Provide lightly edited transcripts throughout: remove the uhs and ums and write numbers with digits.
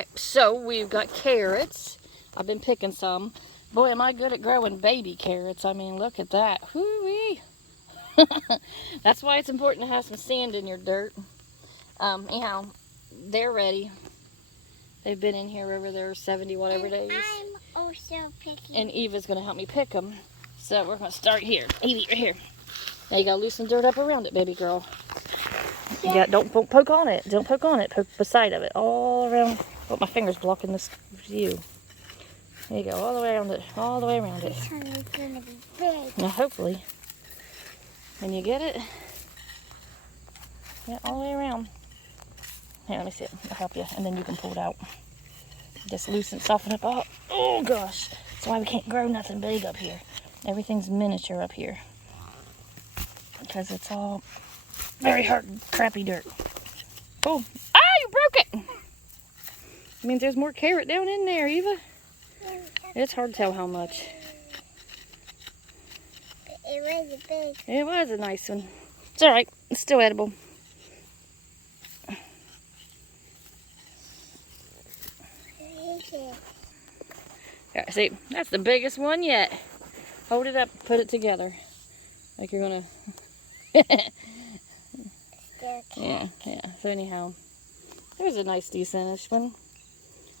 Okay, so we've got carrots. I've been picking some. Boy, am I good at growing baby carrots. I mean, look at that. Whoo-wee. That's why it's important to have some sand in your dirt. Anyhow, they're ready. They've been in here over there 70 whatever days. I'm also picking. And Eva's going to help me pick them. So we're going to start here. Evie, right here. Now you got to loosen dirt up around it, baby girl. Yeah. Yeah, don't poke on it. Don't poke on it. Poke the side of it. All around. Oh, my finger's blocking this view. There you go. All the way around it. All the way around it. This one is going to be big. Now, hopefully, when you get it, yeah, all the way around. Here, let me see it. I'll help you. And then you can pull it out. Just loosen, soften up. Oh, gosh. That's why we can't grow nothing big up here. Everything's miniature up here. Because it's all very hard, crappy dirt. Oh, you broke it! I mean, there's more carrot down in there, Eva. It's hard to tell how much. It was big. It was a nice one. It's alright. It's still edible. Yeah, see, that's the biggest one yet. Hold it up, put it together. Like you're gonna... Yeah. So anyhow, there's a nice decentish one.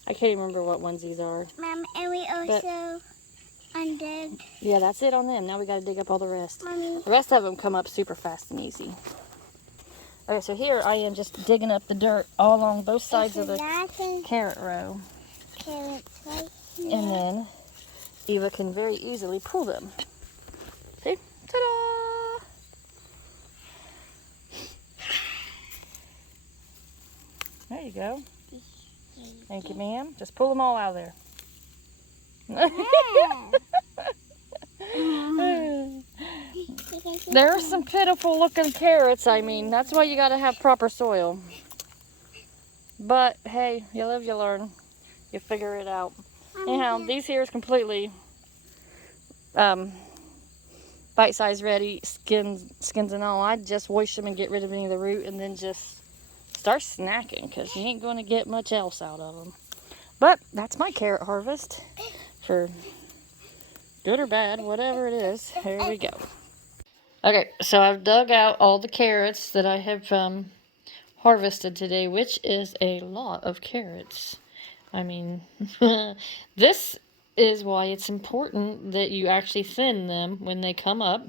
I can't even remember what ones these are. Mom, and we also undug. Yeah, that's it on them. Now we gotta dig up all the rest. Mommy. The rest of them come up super fast and easy. Okay, so here I am just digging up the dirt all along both sides of the carrot row. Carrots right here. And then Eva can very easily pull them. See? Ta-da! There you go. Thank you, ma'am. Just pull them all out of there. There are some pitiful looking carrots. I mean, that's why you got to have proper soil. But hey, you live, you learn. You figure it out. Anyhow, these here is completely bite-size ready, skins and all. I just wash them and get rid of any of the root and then just start snacking because you ain't going to get much else out of them. But that's my carrot harvest for good or bad, whatever it is. Here we go. Okay, so I've dug out all the carrots that I have harvested today, which is a lot of carrots. I mean, this is why it's important that you actually thin them when they come up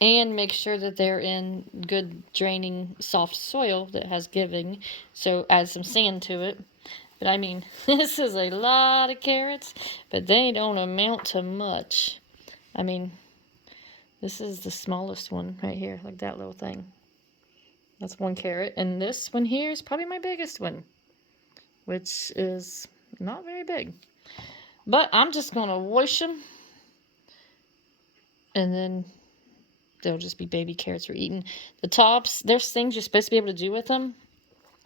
and make sure that they're in good draining soft soil that has giving. So add some sand to it. But I mean, this is a lot of carrots, but they don't amount to much. I mean, this is the smallest one right here, like that little thing. That's one carrot. And this one here is probably my biggest one, which is not very big. But I'm just going to wash them. And then they'll just be baby carrots for eating. The tops, there's things you're supposed to be able to do with them.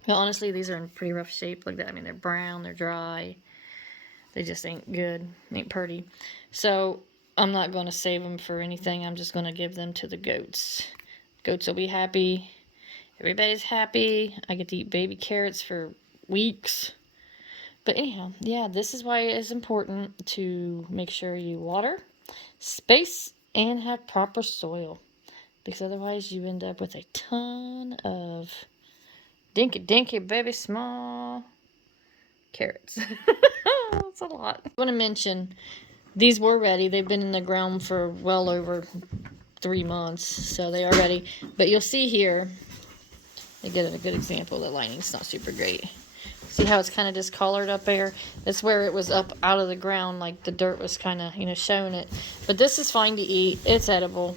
But honestly, these are in pretty rough shape like that. I mean, they're brown, they're dry. They just ain't good, ain't pretty. So I'm not going to save them for anything. I'm just going to give them to the goats. Goats will be happy. Everybody's happy. I get to eat baby carrots for weeks. But anyhow, yeah, this is why it is important to make sure you water, space, and have proper soil. Because otherwise you end up with a ton of dinky baby small carrots. That's a lot. I want to mention, these were ready. They've been in the ground for well over 3 months, so they are ready. But you'll see here, I get a good example. The lighting's not super great. See how it's kind of discolored up there? That's where it was up out of the ground, like the dirt was kind of, showing it. But this is fine to eat. It's edible.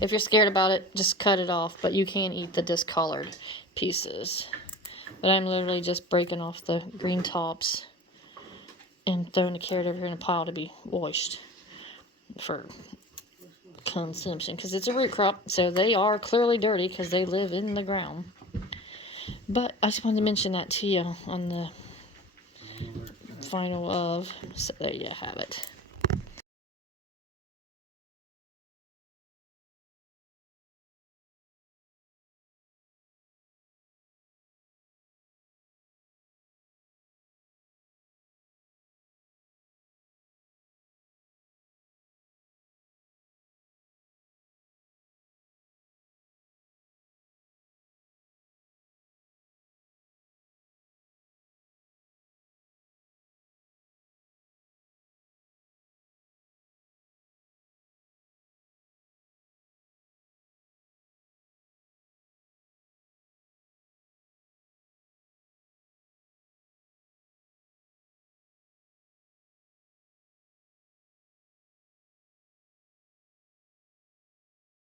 If you're scared about it, just cut it off. But you can eat the discolored pieces. But I'm literally just breaking off the green tops and throwing the carrot over here in a pile to be washed for consumption. Because it's a root crop, so they are clearly dirty because they live in the ground. But I just wanted to mention that to you on the final of, so there you have it.